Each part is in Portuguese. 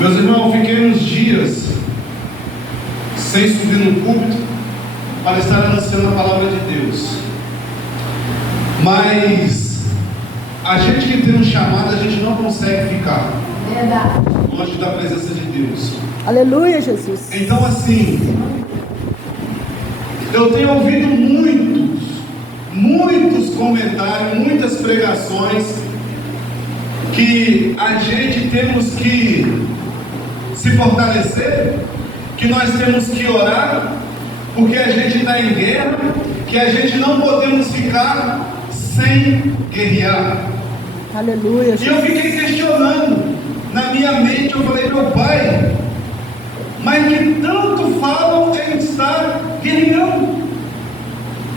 Meus irmãos, eu fiquei uns dias sem subir no púlpito para estar anunciando a palavra de Deus. Mas a gente que tem um chamado, a gente não consegue ficar longe da presença de Deus. Aleluia, Jesus. Então assim, eu tenho ouvido muitos comentários, muitas pregações, que a gente temos que se fortalecer, que nós temos que orar, porque a gente está em guerra, que a gente não podemos ficar sem guerrear. Aleluia, E eu fiquei questionando na minha mente, eu falei, meu pai, mas que tanto falam em estar guerreando?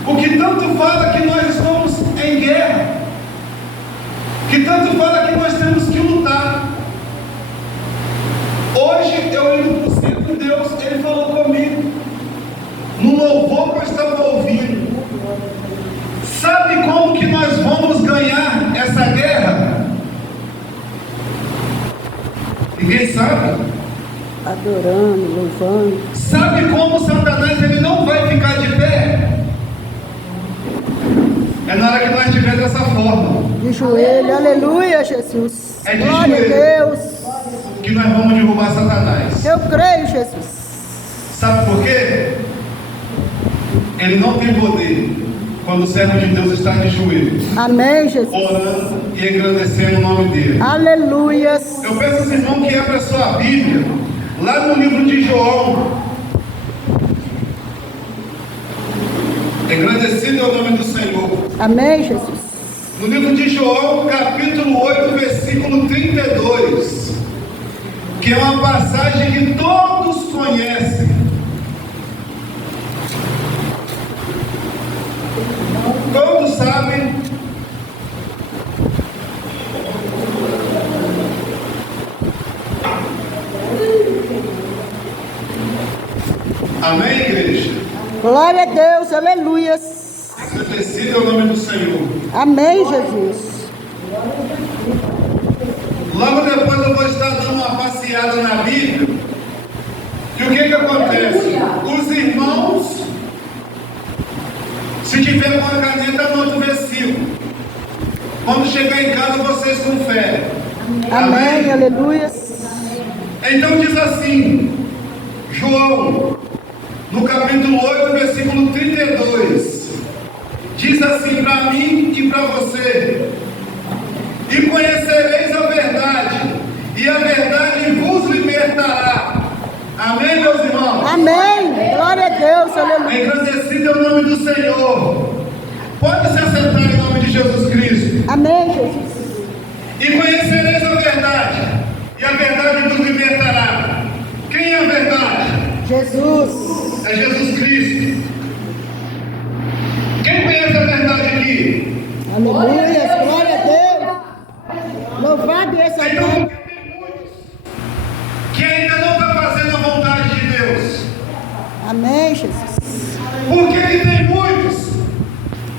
O que tanto fala que nós estamos em guerra? Que tanto fala que nós temos que lutar? Hoje eu indo para o centro de Deus, ele falou comigo, no louvor que eu estava ouvindo. Sabe como que nós vamos ganhar essa guerra? Ninguém sabe? adorando, louvando. Sabe como Satanás ele não vai ficar de pé? É na hora que nós estiver dessa forma. De joelho, aleluia, Jesus. É de Glória joelho. a Deus. Que nós vamos derrubar Satanás. Eu creio, Jesus. Sabe por quê? Ele não tem poder quando o servo de Deus está de joelho, Amém, Jesus. orando e engrandecendo o nome dele. Aleluias. Eu peço aos irmãos que abram a sua Bíblia, lá no livro de João. Engrandecido é o nome do Senhor. Amém, Jesus. No livro de João, capítulo 8, versículo 32, que é uma passagem que todos conhecem. Todos sabem. Amém, igreja? Glória a Deus, aleluias. Agradecido é o nome do Senhor. Amém, Jesus. Logo depois eu vou estar dando uma passeada na Bíblia. E o que acontece? Os irmãos, se tiver uma caneta, anota o versículo. Quando chegar em casa, vocês conferem. Amém, aleluias. Então diz assim, João, no capítulo 8, versículo 32, diz assim para mim e para você: e conhecereis a verdade, e a verdade vos libertará. Amém, meus irmãos? Amém. Glória a Deus, aleluia. Engrandecido é o nome do Senhor. Pode se assentar em nome de Jesus Cristo. Amém, Jesus. E conhecereis a verdade, e a verdade vos libertará. Quem é a verdade? Jesus. É Jesus Cristo. Quem conhece a verdade aqui? Aleluia. Glória a Deus. Louvado esse Então, Pai. porque tem muitos que ainda não estão fazendo a vontade de Deus. Amém, Jesus. Porque tem muitos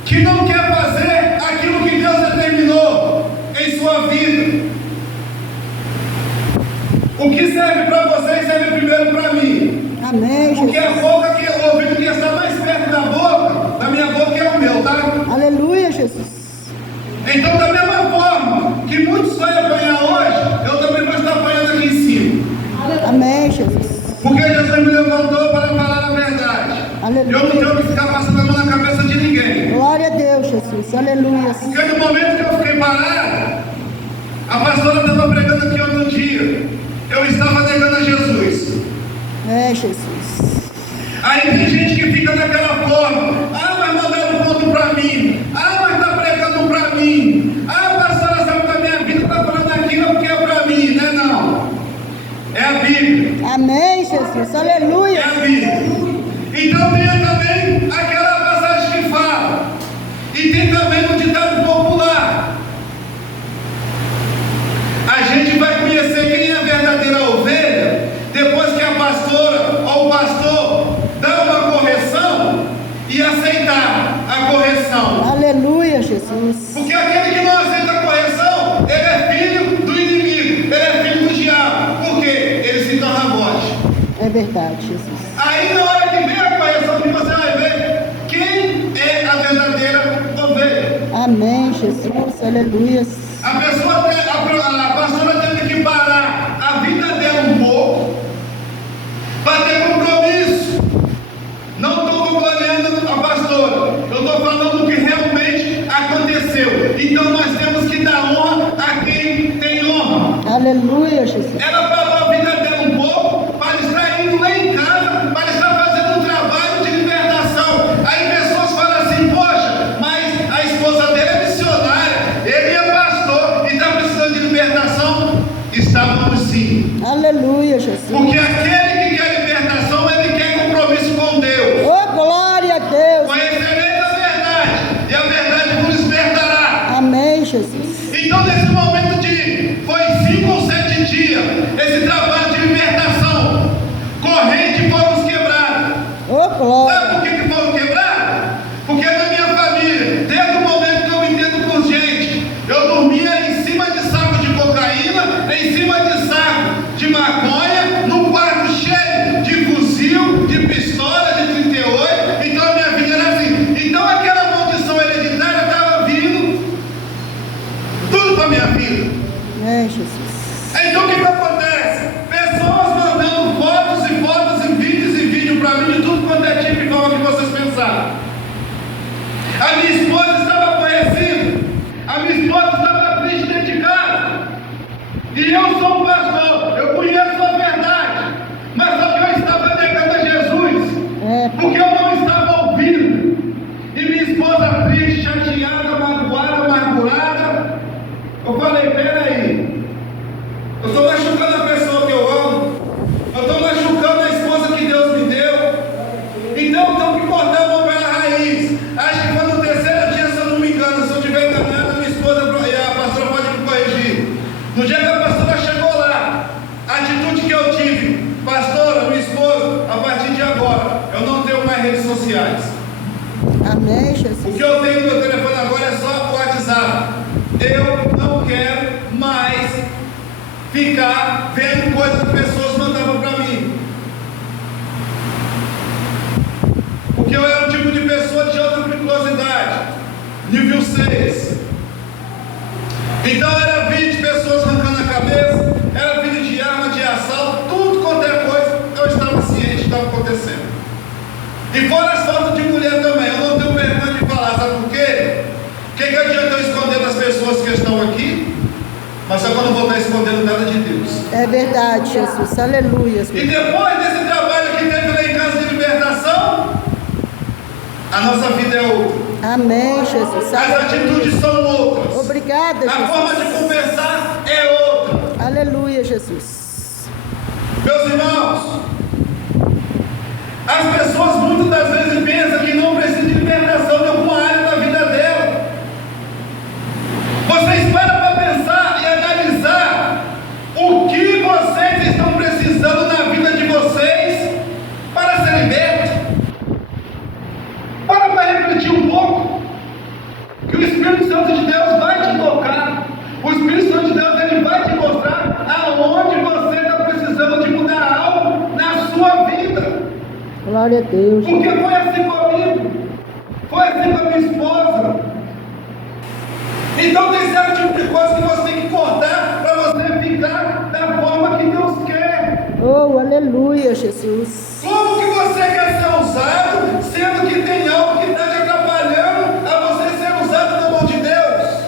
que não quer fazer aquilo que Deus determinou em sua vida. O que serve para vocês serve primeiro para mim. Amém, Porque Jesus. a boca, o ouvido que está mais perto da boca, da minha boca é o meu, tá? Aleluia, Jesus. Então, da mesma forma que muitos vão apanhar hoje, eu também vou estar apanhando aqui em cima. Amém, Jesus. Porque Jesus me levantou para falar a verdade. Aleluia. Eu não tenho que ficar passando a mão na cabeça de ninguém. Glória a Deus, Jesus. Aleluia. Porque no momento que eu fiquei parado, a pastora estava pregando aqui outro dia. Eu estava negando a Jesus. É, Jesus. Aí tem gente que fica daquela forma: ah, mas mandaram ponto para mim. Ah, mas está pregando para mim. Ah, a pastora sabe da minha vida, está falando aquilo porque é para mim, né? Não. É a Bíblia. Amém, Jesus. É Aleluia. a Bíblia. Então tem também aquela passagem que fala. E tem também o ditado popular. A gente vai conhecer quem é a verdadeira ovelha depois que a pastora ou o pastor dá uma correção e aceitar a correção. Aleluia, Jesus. Porque aquele que não aceita a correção, ele é filho do inimigo, ele é filho do diabo. Por quê? verdade, Jesus. Aí na hora que vem a correção, que você vai ver quem é a verdadeira ovelha. Amém, Jesus. Aleluia. A pessoa, a pastora teve que parar a vida dela um pouco para ter compromisso. Não estou gloriando a pastora, eu estou falando o que realmente aconteceu. Então nós temos que dar honra a quem tem honra. Aleluia, Jesus. Ela parou a vida dela um pouco para estar indo lá em casa, para estar fazendo um trabalho de libertação. Aí pessoas falam assim: poxa, mas a esposa dele é missionária, ele é pastor e está precisando de libertação. Estávamos sim. Aleluia, Jesus. Porque aquele que quer libertação, ele quer compromisso com Deus. Oh, glória a Deus. Conhecereis a verdade, e a verdade vos libertará. Amém, Jesus. Então, nesse momento foi 5 ou 7 dias, esse trabalho de libertação, corrente foram quebradas. Oh, glória. Sabe por que foram quebradas? Porque na minha família, desde o momento que eu me entendo por gente, eu dormia em cima de saco de cocaína, em cima de saco de maconha, num quarto cheio de fuzil, de pistola, de 38. Então a minha vida era assim. Então aquela maldição hereditária estava vindo tudo para a minha vida. É, Jesus. Então o que acontece? Pessoas mandando fotos e fotos e vídeos para mim de tudo quanto é tipo e forma que vocês pensaram. A minha esposa estava aborrecida, a minha esposa estava triste dentro de casa. E eu sou um pastor, eu conheço a verdade, mas só que eu estava negando a Jesus, porque eu não estava ouvindo. E minha esposa triste, chateada, magoada, amargurada. Eu falei: peraí, eu estou machucando a pessoa que eu amo, eu estou machucando a esposa que Deus me deu. Então eu tenho que cortar a mão pela raiz. Acho que foi no terceiro dia, se eu não me engano, se eu estiver enganado, minha esposa e a pastora pode me corrigir. No dia que a pastora chegou lá, a atitude que eu tive: pastora, minha esposa, a partir de agora, eu não tenho mais redes sociais. Amém, Jesus. O que eu tenho no meu telefone agora é só o WhatsApp. Eu não quero mais ficar vendo coisas que pessoas mandavam para mim. Porque eu era um tipo de pessoa de alta periculosidade, nível 6. Então era vídeo de pessoas arrancando a cabeça, era vídeo de arma, de assalto, tudo quanto é coisa, eu estava ciente que estava acontecendo. E fora as fotos de mulher também, eu não tenho vergonha de falar, sabe por quê? O que adianta eu esconder das pessoas que estão aqui, mas só que eu não vou estar escondendo nada de Deus. É verdade, Jesus. Aleluia. E depois desse trabalho que teve lá em casa de libertação, a nossa vida é outra. Amém, Jesus. As atitudes são outras. Obrigada, A forma de Jesus. conversar é outra. Aleluia, Jesus. Meus irmãos, as pessoas muitas das vezes pensam que não precisam de libertação de alguma área da vida dela. Vocês param para pensar e analisar o que vocês estão precisando na vida de vocês para ser libertos. Para refletir um pouco, que o Espírito Santo de Deus vai te tocar. O Espírito Santo de Deus, ele vai te mostrar aonde você está precisando de mudar algo na sua vida. Glória a Deus. Porque foi assim comigo, foi assim com a minha esposa. Então tem certo tipo de coisa que você tem que cortar para você ficar da forma que Deus quer. Oh, aleluia, Jesus. Como que você quer ser usado, sendo que tem algo que está te atrapalhando a você ser usado na mão de Deus?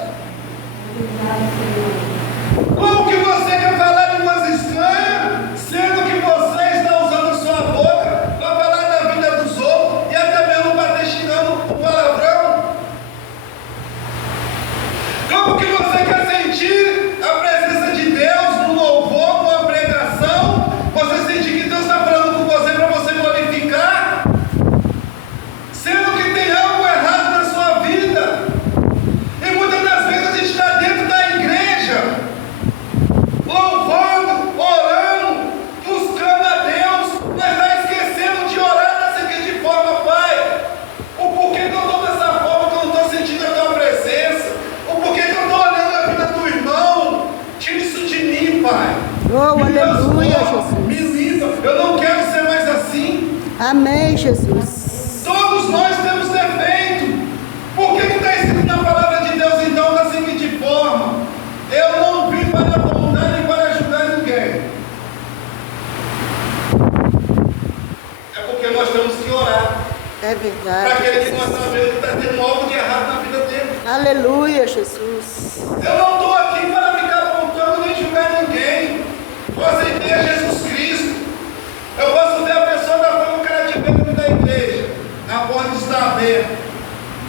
Como que você quer falar línguas estranhas, sendo que você está usando sua boca para falar da vida dos outros e até mesmo para estar xingando o palavrão? Como que você quer sentir a presença de Deus no louvor, numa pregação? Você sentir que Deus está falando com você para você glorificar, sendo que tem algo errado na sua vida. E muitas das vezes a gente está dentro da igreja, louvando, orando, buscando a Deus, mas está esquecendo de orar da seguinte forma: Pai, o porquê que eu estou dessa forma, que eu não estou sentindo a tua presença? O porquê que eu estou olhando a vida do irmão? Tira isso de mim, Pai. Oh, Me aleluia, transforma, Jesus. me limpa. Eu não quero ser Amém, Jesus. Todos nós temos defeito. Por que está escrito na palavra de Deus então da seguinte forma: eu não vim para apontar nem para ajudar ninguém? É porque nós temos que orar É para aquele verdade. que nós sabemos que está tendo algo de errado na vida dele. Aleluia, Jesus. Eu não estou aqui para ficar apontando nem julgar ninguém. Eu aceitei a Jesus Cristo. Eu posso ver a pessoa da forma que ela estiver dentro da igreja. A porta está aberta.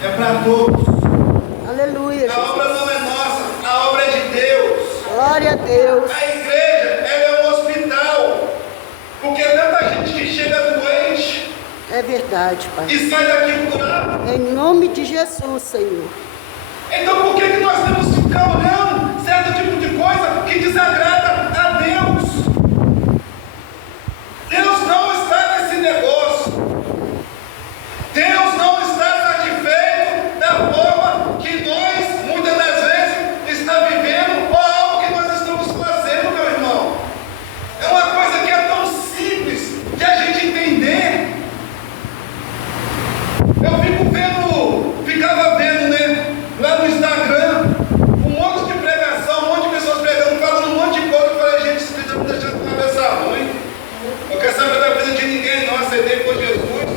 É para todos. Aleluia, A obra Jesus. não é nossa, a obra é de Deus. Glória a Deus. A igreja, ela é um hospital. Porque tanta gente que chega doente É verdade, Pai. e sai daqui curado. Em nome de Jesus, Senhor. Então por que nós temos que ficar olhando certo tipo de coisa que desagrada a Deus? Deus não está nesse negócio. Deus não está satisfeito da forma que nós, muitas das vezes, está vivendo ou algo que nós estamos fazendo, meu irmão. É uma coisa que é tão simples de a gente entender. Ficava vendo, né, lá no Instagram, um monte de pregação, um monte de pessoas pregando, falando um monte de coisa. Eu falei, gente, isso está me deixando com a cabeça ruim. Eu quero saber da vida de ninguém, não. Aceitei por Jesus.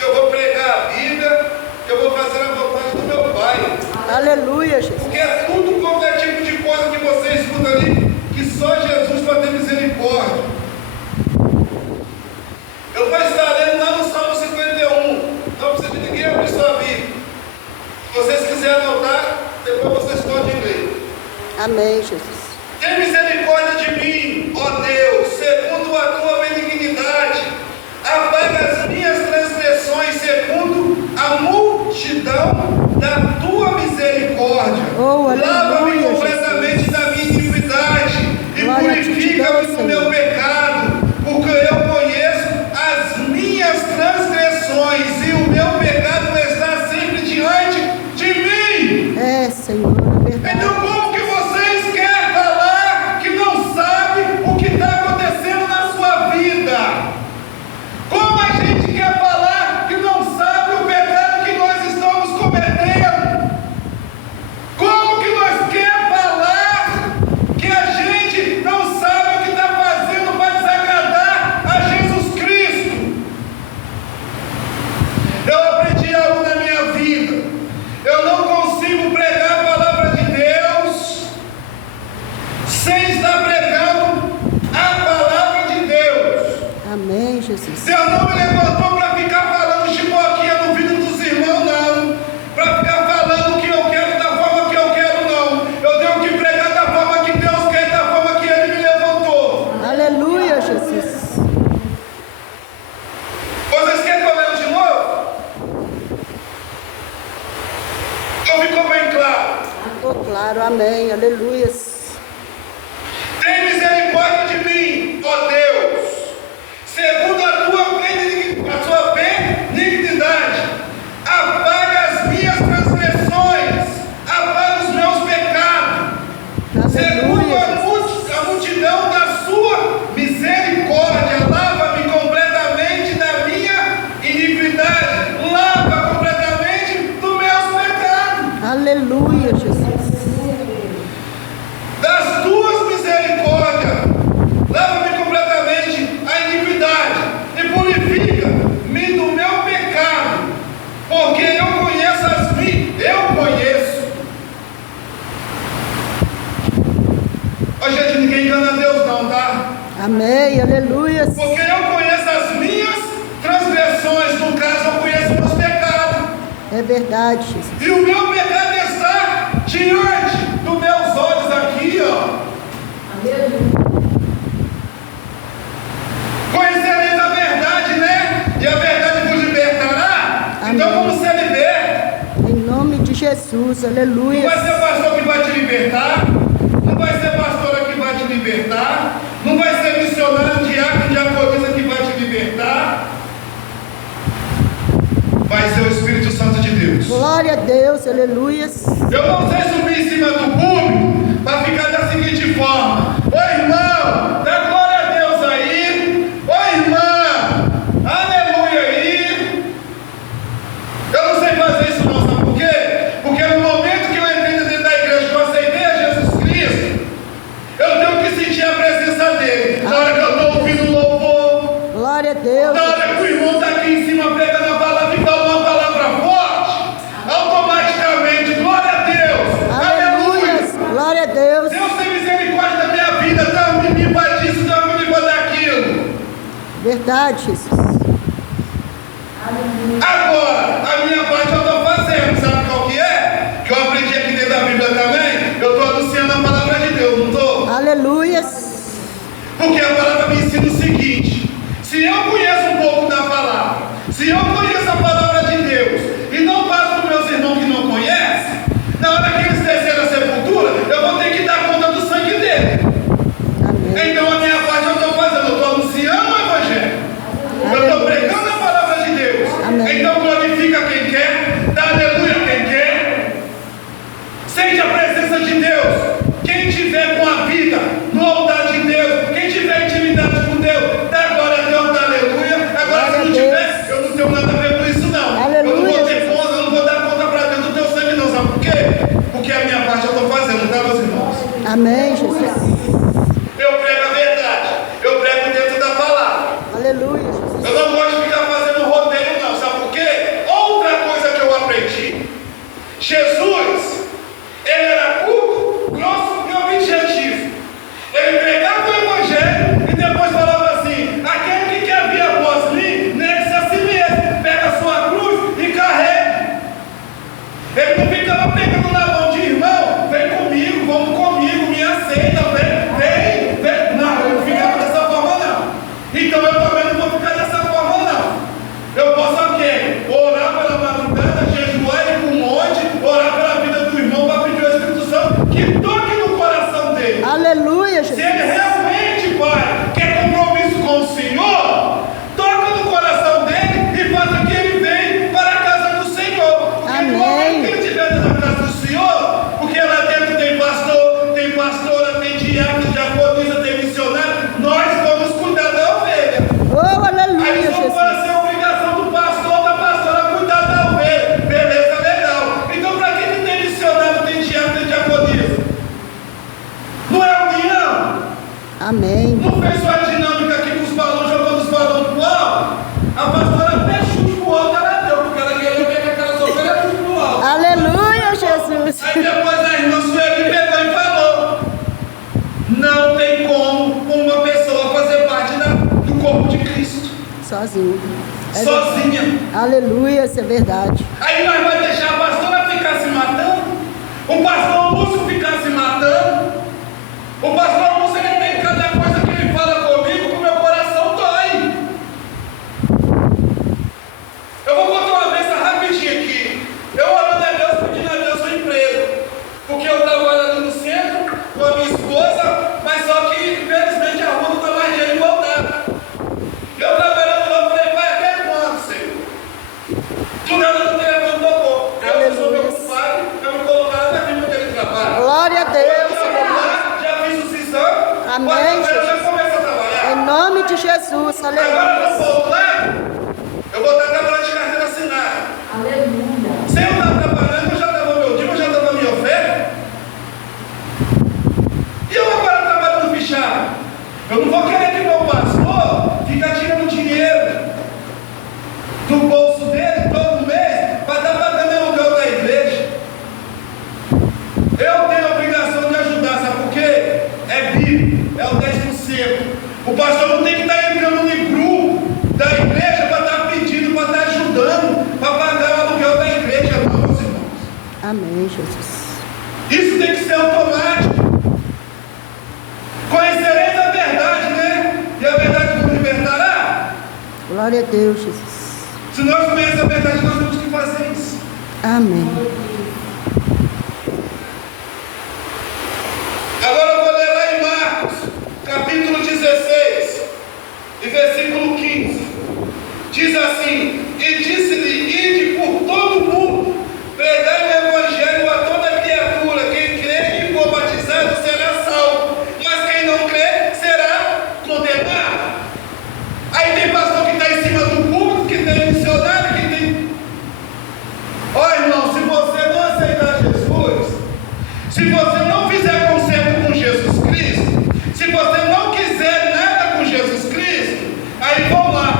Eu vou pregar a Bíblia, eu vou fazer a vontade do meu Pai. Aleluia, Jesus. Porque é tudo qualquer tipo de coisa que você escuta ali, que só Jesus vai ter misericórdia. Eu vou estar lendo lá no Salmo 51. Não precisa de ninguém abrir sua Bíblia. Se vocês quiserem anotar, depois vocês podem ler. Amém, Jesus. Tem misericórdia de mim, ó Deus, segundo a tua benignidade. Apaga as minhas transgressões, segundo a multidão da tua misericórdia. Oh, Lava-me aleluia, completamente Jesus. da minha iniquidade e Glória a ti, purifica-me Deus, do meu Senhor. pecado, porque eu conheço as minhas transgressões e o meu pecado está sempre diante de mim. É, Senhor, é verdade. Então como que vocês querem falar que não sabe o que está acontecendo na sua vida? Como a gente quer falar que não sabe o pecado que nós estamos cometendo? Como que nós queremos falar que a gente não sabe o que está fazendo para desagradar a Jesus Cristo? Eu aprendi algo na minha vida. Eu não consigo pregar a palavra de Deus sem estar pregando a palavra de Deus. Amém, Jesus. Deus não me levantou para ficar falando chiboquinha no ouvido dos irmãos, não. Para ficar falando o que eu quero da forma que eu quero, não. Eu tenho que pregar da forma que Deus quer, da forma que Ele me levantou. Aleluia, Jesus. Vocês querem que eu leia de novo? Ou ficou bem claro? Ficou claro, amém, aleluia. Tem misericórdia de mim, ó Deus, segundo a sua benignidade. Apaga as minhas transgressões, apaga os meus pecados, segundo Aleluia, a multidão da sua misericórdia. Lava-me completamente da minha iniquidade, lava completamente dos meus pecados. aleluia, Jesus. Das tuas misericórdias, lava-me completamente a iniquidade e purifica-me do meu pecado, porque eu conheço as minhas, eu conheço. Ó, gente, ninguém engana Deus não, tá? Amém, aleluia. Porque eu conheço as minhas transgressões, no caso eu conheço meus pecados, É verdade, Jesus. e o meu pecado está diante dos meus olhos aqui, ó. Conhecereis a verdade, né? E a verdade vos libertará. Então Amém. vamos ser libertos. Em nome de Jesus, Não aleluia. vai ser pastor que vai te libertar. Não vai ser pastora que vai te libertar. Não vai ser missionário, diácono, diaconisa que vai te libertar. Vai ser o Espírito Santo de Deus. Glória a Deus, aleluia. Eu não sei subir em cima do púlpito para ficar da seguinte forma: ô irmão, dá glória a Deus aí. Ô irmã, aleluia. Glória a Deus. Na hora que o irmão está aqui em cima pregando a palavra e fala uma palavra forte, automaticamente, glória a Deus, aleluia. Glória a Deus. Deus tem misericórdia da minha vida, não me limpa disso, não me limpa daquilo. Verdade, Jesus. Agora, a minha parte eu estou fazendo, sabe qual que é? Que eu aprendi aqui dentro da Bíblia também, eu estou anunciando a palavra de Deus, não estou? Aleluia. Porque a palavra me ensina o seguinte: se eu conheço um pouco da palavra, se eu conheço a palavra de Deus e não passo para os meus irmãos que não conhecem, na hora que eles descerem a sepultura, eu vou ter que dar conta do sangue dele. Amém. Então a minha parte eu estou fazendo, eu estou anunciando o Evangelho, eu estou pregando a palavra de Deus. Amém. Então glorifica quem quer, dá aleluia quem quer, sente a presença de Deus. Quem tiver com a vida no altar de Deus, quem tiver intimidade com Deus, dá glória a Deus, dá aleluia. Agora se não tiver, eu não tenho nada a ver com isso não. Aleluia. Eu não vou ter conta, eu não vou dar conta para Deus do teu sangue não, sabe por quê? Porque a minha parte eu estou fazendo, tá, meus irmãos? Amém, Jesus. Eu prego a verdade, eu prego dentro da palavra. Aleluia, Jesus. Eu não gosto de ficar fazendo roteiro não, sabe por quê? Outra coisa que eu aprendi: Jesus, ele era curto, grosso e objetivo. Ele pregava o Evangelho e depois falava assim: aquele que quer vir após mim, negue-se a si mesmo, pega a sua cruz e carregue. Ele não ficava pegando na mão de irmão, vem comigo, vamos comigo, me aceita, vem. Não, eu não ficava dessa forma não. Então eu também não vou ficar dessa forma não. Eu posso o quê? Orar pela madrugada, jejuar e ir para um monte, orar pela vida do irmão para pedir o Espírito Santo que toque no coração dele. Aleluia, Se Jesus. ele realmente, Pai, quer compromisso com o Senhor, toca no coração dele e faça que ele venha para a casa do Senhor. Porque no momento que ele estiver na casa do Senhor, porque lá dentro tem pastor, tem pastora, tem diácono, diaconisa, tem missionário, nós vamos cuidar da ovelha. Oh, aleluia, Aí não Jesus. vai ser obrigação do pastor ou da pastora cuidar da ovelha. Beleza, legal. Então para que tem missionário, tem diácono, tem diaconisa? Não é união? Amém. Não fez sua dinâmica aqui com os balões, jogando os balões pro alto? A pastora até chute pro alto, ela deu, porque ela queria pegar aquelas ovelhas chute pro alto. Aleluia, Jesus. Aí depois a irmã Sueli pegou e falou: não tem como uma pessoa fazer parte do corpo de Cristo Sozinho. É sozinha. verdade. Aleluia, isso é verdade. Aí nós vamos deixar a pastora ficar se matando, o pastor Lúcio ficar se matando. O pastor Lúcio, ele tem cada coisa que ele fala comigo, que o meu coração dói. Eu vou contar uma vez rapidinho aqui. Eu orando a Deus, pedindo a Deus um emprego, porque eu trabalho ali no centro com a minha esposa, mas só que infelizmente a rua não está mais dinheiro de voltar. Eu trabalhando lá, eu falei: pai, até quando, Senhor? Do nada no telefone tocou. Eu sou meu pai, eu me colocar na firma dele trabalho. Glória a Deus. Já fiz o cisão. Amém, Quarta-feira já Jesus. começa a trabalhar. Em nome de Jesus. Agora Aleluia. eu vou lá, eu vou estar trabalhando de carteira assinada. Aleluia. Se eu estar trabalhando, eu já dava meu dia, eu já dava minha oferta. E eu agora trabalho no fichado. Eu não vou querer que meu pastor fique tirando dinheiro do bolso dele todo mês para estar pagando o aluguel da igreja. Eu tenho a obrigação de ajudar, sabe por quê? É bíblico, é o 10%. O pastor não tem que estar entrando no grupo da igreja para estar pedindo, para estar ajudando, para pagar o aluguel da igreja, não, meus irmãos. Amém, Jesus. Isso tem que ser automático. Conhecereis a verdade, né? E a verdade nos libertará. Glória a Deus, Jesus. Se nós conhecemos a verdade, nós temos que fazer isso. Amém. Agora eu vou ler lá em Marcos, capítulo 16, e versículo 15. Diz assim: e disse-lhe: ide por todo o mundo, pregai o evangelho a toda criatura. Quem crê e for batizado será salvo, mas quem não crê será condenado. Aí tem pastor que está em cima do público, que tem missionário, que tem. Ó irmão, se você não aceitar Jesus, se você não fizer conserto com Jesus Cristo, se você não quiser nada com Jesus Cristo, aí vão lá.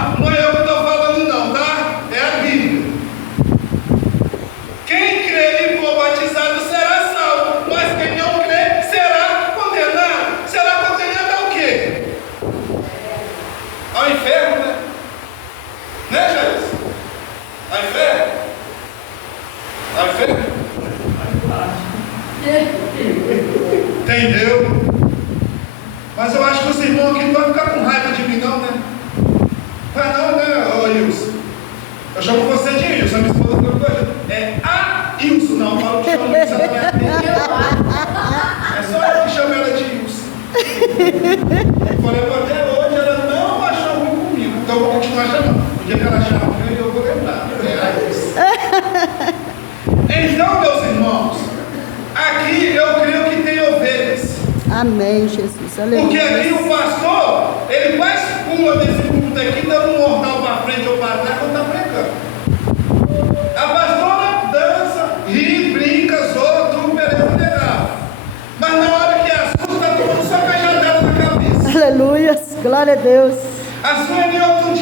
que os irmãos aqui não vão ficar com raiva de mim, não, né? Vai não, né, ô Ilson? Eu chamo você de Ilson, a minha esposa foi coisa. É a Ilson, não, eu falo que chamo Ilson, ela vai atender. É só eu que chamo ela de Ilson. Eu falei até hoje, ela não achou ruim comigo, então eu vou continuar chamando. O dia que ela chamar ruim, eu vou lembrar. É a Ilson. Então, meus irmãos, aqui eu creio que tem ovelhas. Amém, Jesus. Aleluia. Porque aqui o pastor, ele faz pula desse culto aqui, dando um mortal para frente ou para trás, quando está pregando. A pastora dança, ri, brinca, zoa, tudo, beleza, legal. Mas na hora que assusta, está tomando só cajadada na cabeça. Aleluia. Glória a Deus. A Sueli outro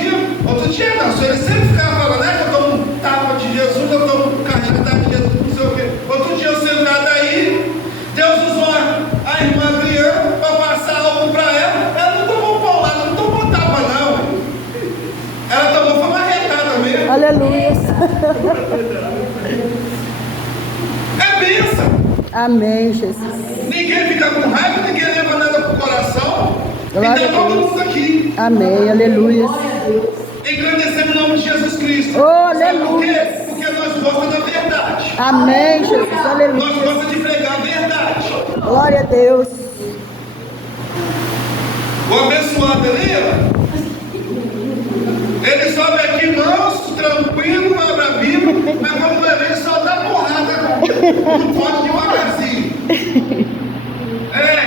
dia não, ele sempre ficava falando, né, que eu tomo um tapa de Jesus, eu tomo um cajadada de Jesus, não sei o quê. Outro dia eu sentado aí, Deus usou a irmã Adriana para passar algo para ela. Ela não tomou paulada, não tomou tapa, não. Ela tomou foi uma retada mesmo. Aleluia. É bênção. Amém, Jesus. Ninguém fica com raiva, ninguém leva nada pro coração. Glória E a está todo Deus. mundo aqui. Amém, aleluia. Engrandecendo o nome de Jesus Cristo. Oh, Sabe por aleluia. quê? Porque nós gostamos da verdade. Amém, Jesus. Nós Aleluia. gostamos de pregar a verdade. Glória a Deus. O abençoado ali, ó, ele sobe aqui manso, tranquilo, abre a Bíblia, mas quando vai ver, ele só dá porrada no pote devagarzinho.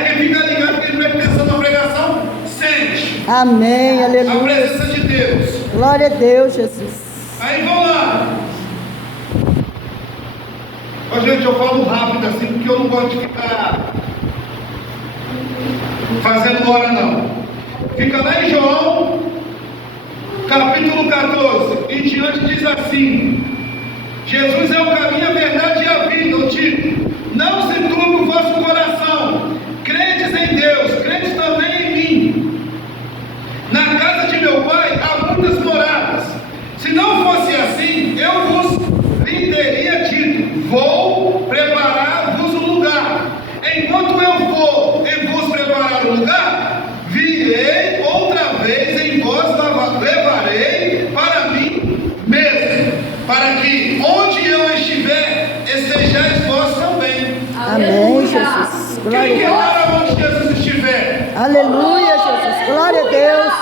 Quem fica ligado, quem presta atenção na pregação, sente Amém, a aleluia. presença de Deus. Glória a Deus, Jesus. Aí vamos lá. Ó, gente, eu falo rápido assim, porque eu não gosto de ficar fazendo hora, não. Fica lá em João, capítulo 14, em diante diz assim: Jesus é o caminho, a verdade e a vida. Eu digo, não se turbe o vosso coração. Credes em Deus, credes também em mim. Na casa de meu pai há muitas moradas. Se não fosse assim, eu vos lhe teria dito: vou preparar-vos um lugar. Enquanto eu for e vos preparar um lugar, virei outra vez em vós, levarei para mim mesmo, para que onde eu estiver, estejais vós também. Amém, Jesus. Quem Glória quer a Deus. para onde Jesus estiver? Aleluia, Jesus. Glória a Deus.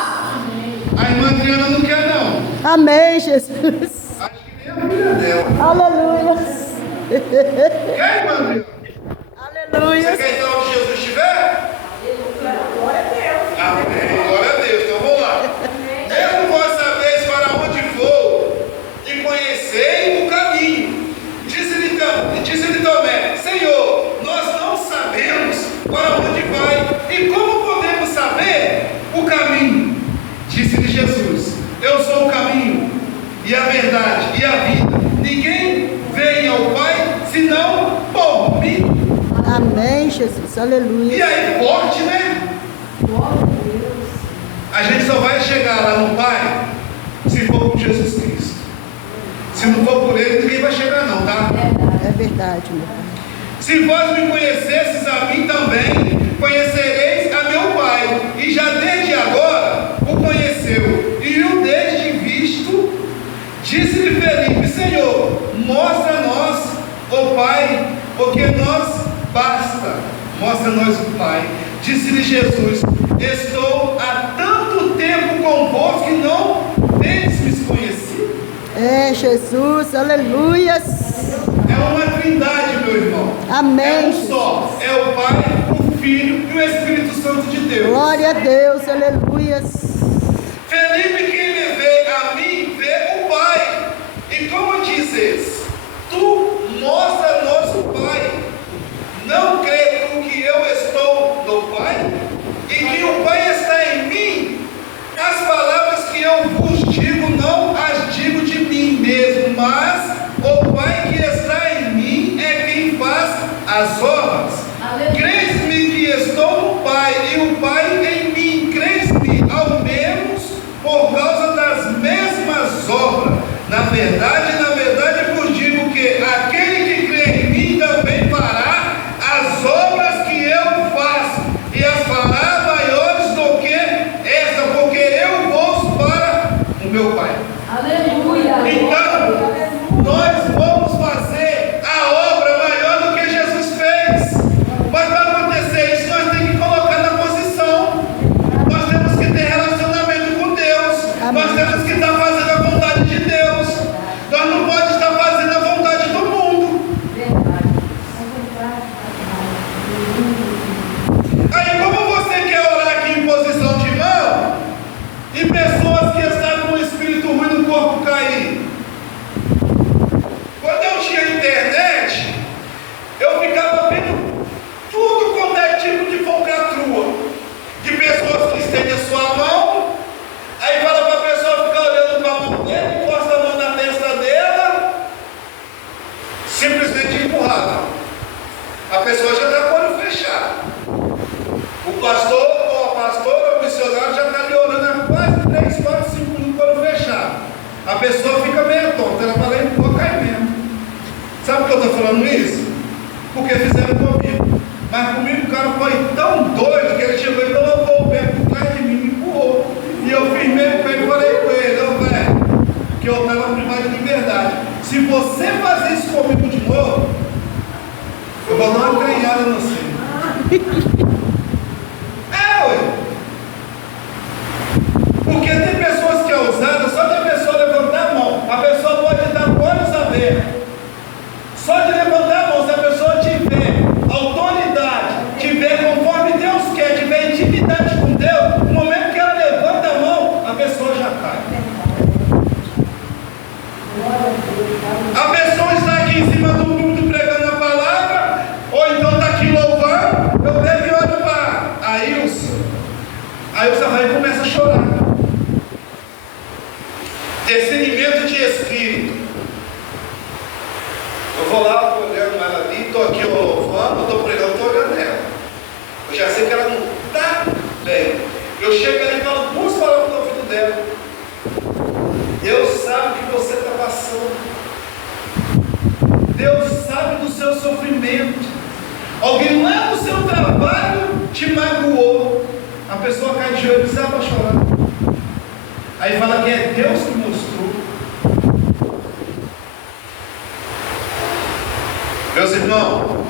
A irmã Adriana não quer, não. Amém, Jesus. Acho que nem a filha dela. Aleluia. Quer, irmã Adriana? Você Aleluia. quer ir onde Jesus estiver? Amém. Glória a Deus. Então vamos lá. Mesmo vós sabeis para onde vou e conhecei o caminho. Disse-lhe Tomé: Senhor, nós não sabemos para onde vai. E como podemos saber o caminho? Disse-lhe Jesus: Eu sou o caminho e a verdade e a vida. Ninguém vem ao Pai senão por mim. Amém, Jesus. E Aleluia. aí, forte, né? A gente só vai chegar lá no Pai se for por Jesus Cristo. Se não for por Ele, ninguém vai chegar não, tá? É verdade, meu Pai. Se vós me conhecesses a mim também, conhecereis a meu Pai. E já desde agora o conheceu. E o desde visto, disse-lhe Felipe: Senhor, mostra-nos o Pai, porque nós basta. Mostra-nos o Pai. Disse-lhe Jesus: Estou há tanto tempo convosco que não tendes me conhecido. É, Jesus. Aleluia. É uma trindade, meu irmão. Amém, É um Jesus. só. É o Pai, o Filho e o Espírito Santo de Deus. Glória a Deus. Aleluia. Felipe, que ele vê a mim, vê o Pai. E como dizes, tu mostra-nos o Pai. Não crê tu que eu estou no Pai? E que o Pai está em mim? As palavras que eu vos digo, não as digo de mim mesmo, mas o Pai que está em mim é quem faz as obras. Crês-me que estou no Pai e o Pai em mim. Crês-me ao menos por causa das mesmas obras. Na verdade vos digo que aquele que crê em mim estou falando isso? Porque fizeram comigo. Mas comigo o cara foi tão doido que ele chegou e colocou o pé por trás de mim, me empurrou. E eu firmei o pé e falei com ele, ô velho, que eu estava privado de liberdade. Se você fazer isso comigo de novo, eu vou dar uma treinada no seu. Ué. Porque tem pessoas que é ousada, só de a pessoa levantar a mão, a pessoa pode estar com olhos abertos. Só de levantar a mão, se a pessoa tiver autoridade, tiver conforme Deus quer, tiver intimidade com Deus, no momento que ela levanta a mão, a pessoa já cai. A pessoa está aqui em cima do púlpito pregando a palavra, ou então está aqui louvando, eu pego e olho para Ailson. Ailson vai e começa a chorar. Discernimento de espírito. Eu vou lá, estou olhando ela ali, estou aqui louvando, estou pregando, estou olhando ela. Eu já sei que ela não está bem. Eu chego ali e falo duas palavras no ouvido dela. Deus sabe o que você está passando. Deus sabe do seu sofrimento. Alguém lá no seu trabalho te magoou. A pessoa cai de joelho e desaba a chorar. Aí fala que é Deus que mostrou. Meus irmãos,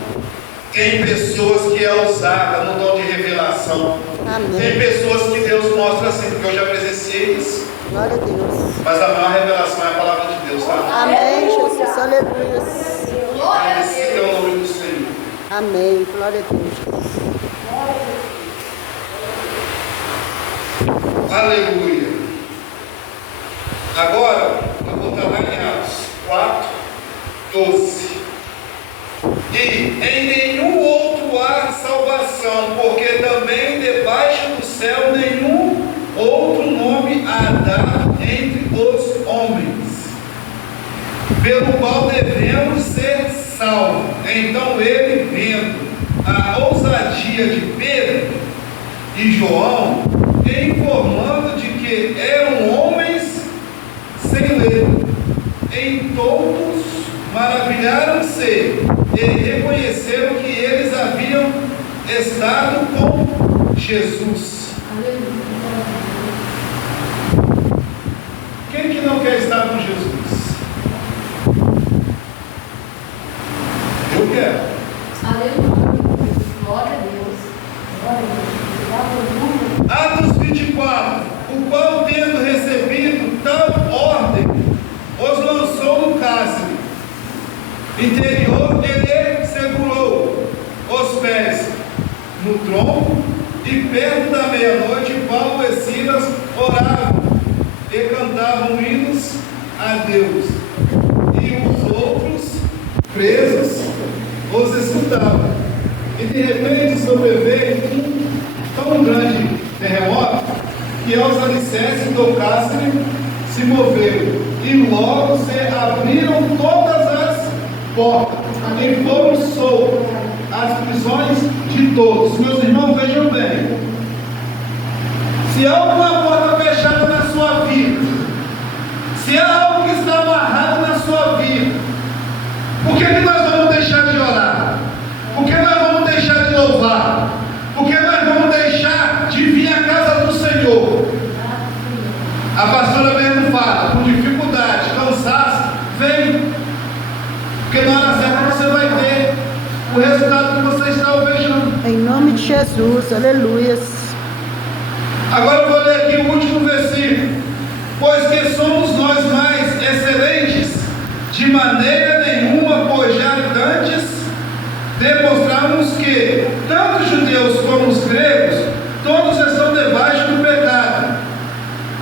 tem pessoas que é ousada no dom de revelação. Amém. Tem pessoas que Deus mostra assim, porque eu já presenciei isso. Glória a Deus. Mas a maior revelação é a palavra de Deus, tá? Amém, Jesus. Aleluia. Esse é o nome do Senhor. Amém. Glória a Deus. Aleluia. Agora, eu vou estar lá em Atos 4, 12. E em nenhum outro há salvação, porque também debaixo do céu nenhum outro nome há dado entre os homens, pelo qual devemos ser salvos. Então ele, vendo a ousadia de Pedro e João, informando de que eram homens sem lei, em todos maravilharam-se e reconheceram que eles haviam estado com Jesus. Quem que não quer estar com Jesus? Eu quero. Aleluia. Glória a Deus. Glória a Deus. Atos 24, o qual tendo recebido tal ordem, os lançou no cárcere interior, ele segurou os pés no tronco, e perto da meia-noite Paulo e Silas oravam e cantavam hinos a Deus, e os outros presos os escutavam. E de repente sobreveio tão grande terremoto que aos alicerces do cárcere se moveram, e logo se abriram todas as portas e foram soltos as prisões de todos. Meus irmãos, vejam bem, se há alguma porta fechada na sua vida, se há algo que está amarrado na sua vida, por que nós vamos deixar de orar? Por que nós vamos deixar de louvar? Por que nós vamos deixar de vir à casa do Senhor? A pastora mesmo fala, com dificuldade, cansaço, vem. Porque na hora certa você vai ter o resultado que você está almejando. Em nome de Jesus. Aleluia. Agora eu vou ler aqui o último versículo. Pois que somos nós mais excelentes? De maneira nenhuma, pois já antes demonstramos que tanto os judeus como os gregos, todos estão debaixo do pecado.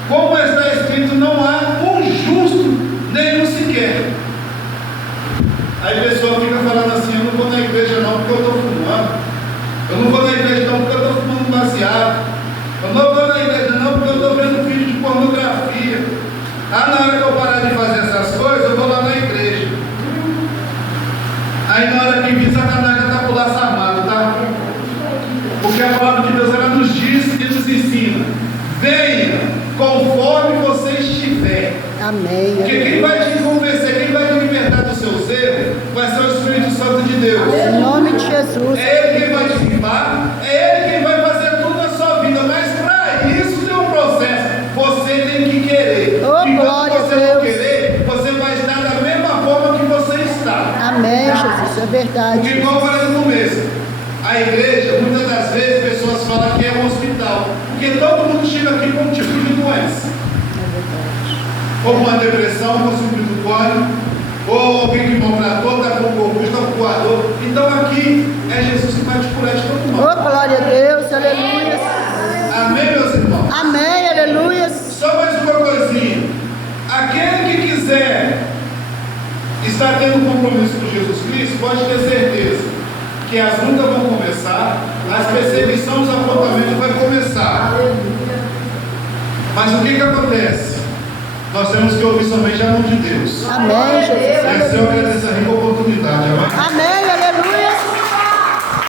Como está escrito, não há um justo, nenhum sequer. Aí a pessoa fica falando assim, eu não vou na igreja não porque eu estou fumando. Eu não vou na igreja não porque eu estou fumando baseado. Eu não vou na igreja não porque eu estou vendo vídeo de pornografia. Ah, na hora que eu parar de fazer essas coisas, eu vou lá na igreja. Aí na hora que vir, Satanás já está com o laço armado, tá? Porque a palavra de Deus, ela nos diz e nos ensina. Venha conforme você estiver. Amém. Porque quem vai te convencer, quem vai te libertar dos seus erros, vai ser o Espírito Jesus. É Ele quem vai te limpar, é Ele quem vai fazer tudo na sua vida. Mas para isso tem um processo. Você tem que querer. Oh, Enquanto glória a você não Deus. querer, você vai estar da mesma forma que você está. Amém, Jesus. É verdade. Porque igual eu falei no começo, a igreja, muitas das vezes, pessoas falam que é um hospital. Porque todo mundo chega aqui com um tipo de doença. Ou uma depressão, com síndrome do pânico, ou alguém que maltratou, está com concurso, está com coador. Então aqui é Jesus que vai te curar de todo mundo. Oh, glória a Deus. Aleluia. Amém, meus irmãos? Amém, aleluia. Só mais uma coisinha. Aquele que quiser estar tendo um compromisso com Jesus Cristo, pode ter certeza que as lutas vão começar, as perseguições, os apontamentos vão começar. Mas o que acontece? Nós temos que ouvir somente a mão de Deus. Amém, Jesus. E assim eu agradeço a rica oportunidade. Amém? Amém, aleluia.